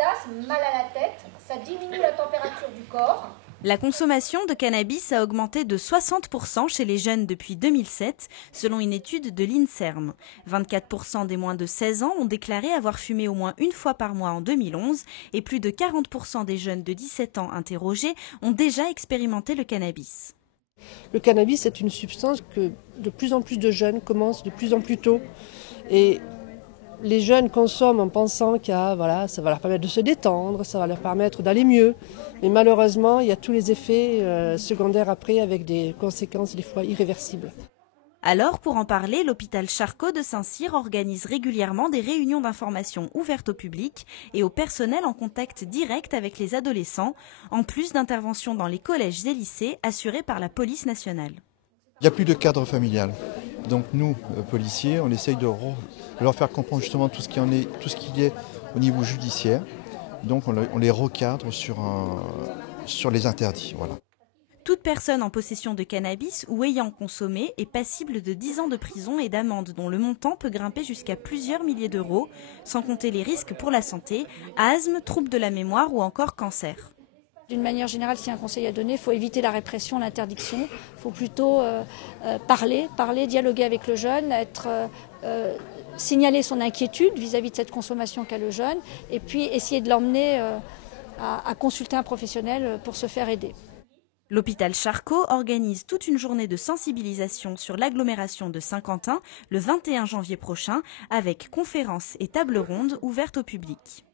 pétasse, mal à la tête, ça diminue la température du corps. La consommation de cannabis a augmenté de 60% chez les jeunes depuis 2007, selon une étude de l'INSERM. 24% des moins de 16 ans ont déclaré avoir fumé au moins une fois par mois en 2011 et plus de 40% des jeunes de 17 ans interrogés ont déjà expérimenté le cannabis. Le cannabis est une substance que de plus en plus de jeunes commencent de plus en plus tôt. Et les jeunes consomment en pensant que ça va leur permettre de se détendre, ça va leur permettre d'aller mieux. Mais malheureusement, il y a tous les effets secondaires après avec des conséquences des fois irréversibles. Alors, pour en parler, l'hôpital Charcot de Saint-Cyr organise régulièrement des réunions d'information ouvertes au public et au personnel en contact direct avec les adolescents, en plus d'interventions dans les collèges et lycées assurées par la police nationale. Il n'y a plus de cadre familial. Donc nous, policiers, on essaye de leur faire comprendre justement tout ce qui est au niveau judiciaire. Donc on les recadre sur les interdits. Voilà. Toute personne en possession de cannabis ou ayant consommé est passible de 10 ans de prison et d'amende dont le montant peut grimper jusqu'à plusieurs milliers d'euros, sans compter les risques pour la santé, asthme, troubles de la mémoire ou encore cancer. D'une manière générale, s'il y a un conseil à donner, il faut éviter la répression, l'interdiction. Il faut plutôt parler, dialoguer avec le jeune, signaler son inquiétude vis-à-vis de cette consommation qu'a le jeune, et puis essayer de l'emmener à consulter un professionnel pour se faire aider. L'hôpital Charcot organise toute une journée de sensibilisation sur l'agglomération de Saint-Quentin le 21 janvier prochain avec conférences et tables rondes ouvertes au public.